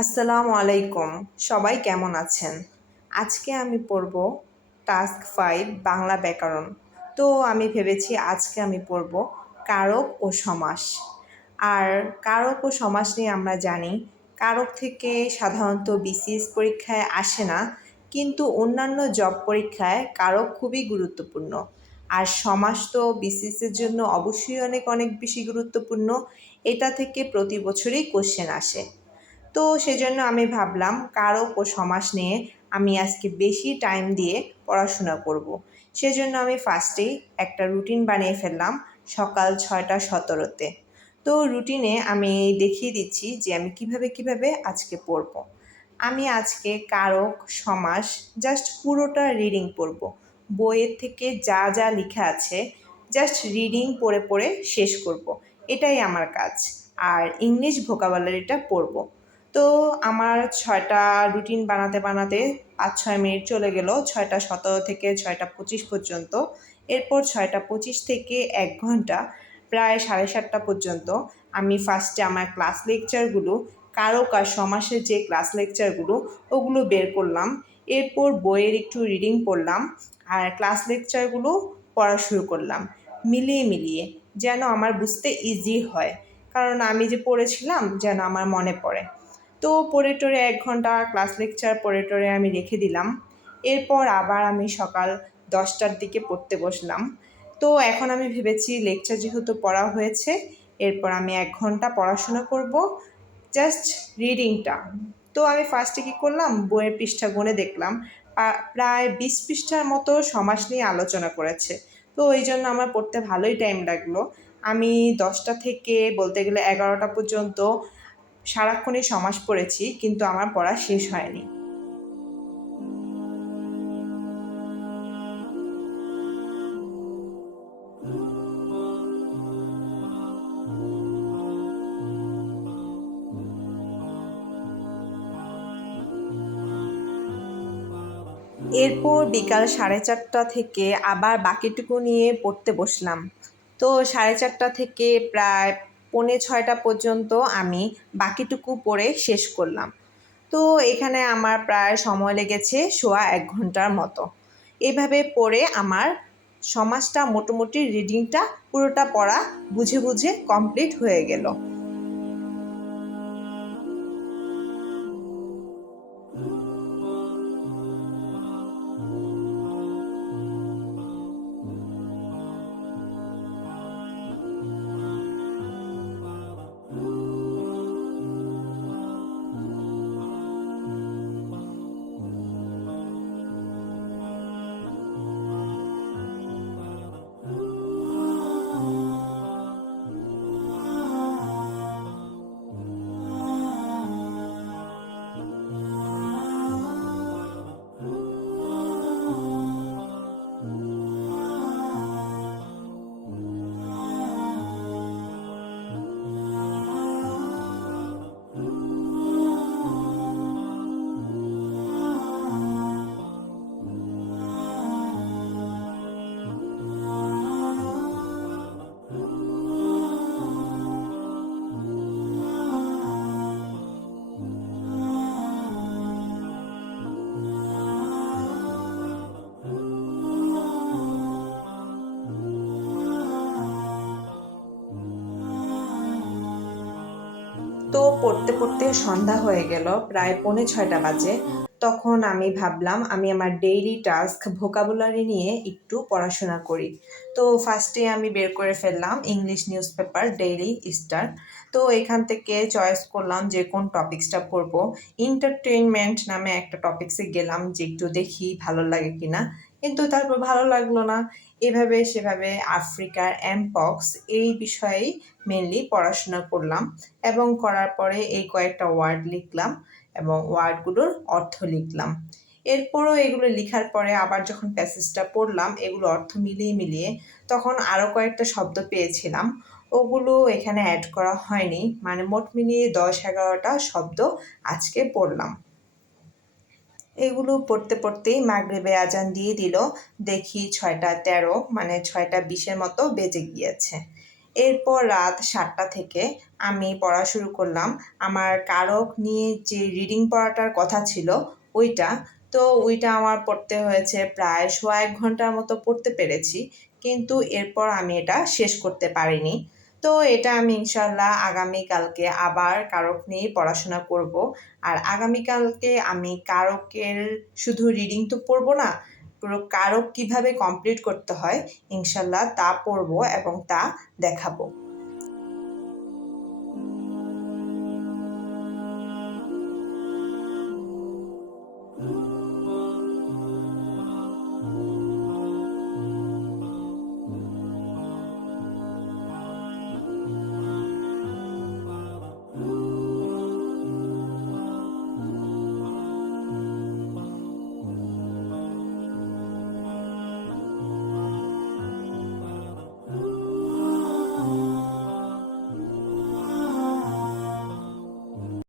আসসালামু আলাইকুম। সবাই কেমন আছেন? আজকে আমি পড়ব টাস্ক 5 বাংলা ব্যাকরণ। তো আমি ভেবেছি আজকে আমি পড়ব কারক ও সমাস। আর কারক ও সমাস নিয়ে আমরা জানি কারক থেকে সাধারণত বিসিএস পরীক্ষায় আসে না, কিন্তু অন্যান্য জব পরীক্ষায় কারক খুবই গুরুত্বপূর্ণ। আর সমাস তো বিসিএসের জন্য অবশ্যই অনেক অনেক বেশি গুরুত্বপূর্ণ। এটা থেকে প্রতি বছরই কোশ্চেন আসে। তো সেজন্য আমি ভাবলাম কারক ও সমাস নিয়ে আমি আজকে বেশি টাইম দিয়ে পড়াশোনা করব। সেজন্য আমি ফার্স্টেই একটা রুটিন বানিয়ে ফেললাম সকাল 6:17-তে। তো রুটিনে আমি দেখিয়ে দিচ্ছি যে আমি কিভাবে আজকে পড়ব। আমি আজকে কারক সমাস জাস্ট পুরোটা রিডিং পড়ব। বইয়ের থেকে যা যা লেখা আছে জাস্ট রিডিং পড়ে পড়ে শেষ করব। এটাই আমার কাজ। আর ইংলিশ ভোকাবুলারিটা পড়ব। তো আমার 6টা রুটিন বানাতে 5-6 মিনিট চলে গেল 6:17 থেকে 6:25 পর্যন্ত। এরপর 6:25 থেকে 1 ঘন্টা প্রায় 7:30 পর্যন্ত আমি ফার্স্টে আমার ক্লাস লেকচারগুলো, কারক আর সমাসের যে ক্লাস লেকচারগুলো ওগুলো বের করলাম। এরপর বইয়ের একটু রিডিং পড়লাম আর ক্লাস লেকচারগুলো পড়া শুরু করলাম মিলিয়ে যেন আমার বুঝতে ইজি হয়, কারণ আমি যে পড়েছিলাম যেন আমার মনে পড়ে। তো পড়ে টরে 1 ঘন্টা ক্লাস লেকচার পড়ে টরে আমি রেখে দিলাম। এরপর আবার আমি সকাল 10টার দিকে পড়তে বসলাম। তো এখন আমি ভেবেছি লেকচার যেহেতু পড়া হয়েছে, এরপর আমি 1 ঘন্টা পড়াশোনা করব জাস্ট রিডিংটা। তো আমি ফার্স্টে কী করলাম, বইয়ের পৃষ্ঠা গুনে দেখলাম প্রায় 20 পৃষ্ঠার মতো সমাস নিয়ে আলোচনা করেছে। তো এই জন্য আমার পড়তে ভালোই টাইম লাগলো। আমি 10টা থেকে বলতে গেলে 11টা পর্যন্ত সারাক্ষণই সমাস পড়েছি, কিন্তু আমার পড়া শেষ হয়নি। এরপর বিকাল 4:30 থেকে আবার বাকিটুকু নিয়ে পড়তে বসলাম। তো 4:30 থেকে প্রায় 5:45 পর্যন্ত আমি বাকিটুকু পড়ে শেষ করলাম। তো এখানে আমার প্রায় সময় লেগেছে সোয়া 1 ঘন্টার মতো। এভাবে পড়ে আমার সমাজটা মোটামুটি রিডিংটা পুরোটা পড়া বুঝে কমপ্লিট হয়ে গেল। তো পড়তে সন্ধ্যা হয়ে গেল, প্রায় 5:45 বাজে। তখন আমি ভাবলাম আমি আমার ডেইলি টাস্ক ভোকাবুলারি নিয়ে একটু পড়াশোনা করি। তো ফার্স্টে আমি বের করে ফেললাম English news paper daily star. তো এখান থেকে চয়েস করলাম যে কোন টপিক্সটা পড়ব। এন্টারটেইনমেন্ট নামে একটা টপিক্সে গেলাম যে একটু দেখি ভালো লাগে কিনা, কিন্তু তারপর ভালো লাগলো না। এভাবে সেভাবে আফ্রিকার এমপক্স এই বিষয়েই মেনলি পড়াশোনা করলাম এবং করার পরে এই কয়েকটা ওয়ার্ড লিখলাম এবং ওয়ার্ডগুলোর অর্থ লিখলাম। এরপরও এগুলো লেখার পরে আবার যখন প্যাসেজটা পড়লাম এগুলো অর্থ মিলিয়ে তখন আরও কয়েকটা শব্দ পেয়েছিলাম, ওগুলো এখানে অ্যাড করা হয়নি। মানে মোট মিলিয়ে 10-11টা শব্দ আজকে পড়লাম। এগুলো পড়তেই মাগরিবে আজান দিয়ে দিল। দেখি 6:13 মানে 6:20 মতো বেজে গিয়েছে। এরপর রাত 7টা থেকে আমি পড়া শুরু করলাম। আমার কারক নিয়ে যে রিডিং পড়াটার কথা ছিল ওইটা, তো ওইটা আমার পড়তে হয়েছে প্রায় সোয়া 1 ঘন্টার মতো পড়তে পেরেছি, কিন্তু এরপর আমি এটা শেষ করতে পারিনি। তো এটা আমি ইনশাল্লাহ আগামীকালকে আবার কারক নিয়েই পড়াশোনা করব। আর আগামীকালকে আমি কারকের শুধু রিডিং তো পড়ব না, পুরো কারক কিভাবে কমপ্লিট করতে হয় ইনশাল্লাহ তা পড়ব এবং তা দেখাবো।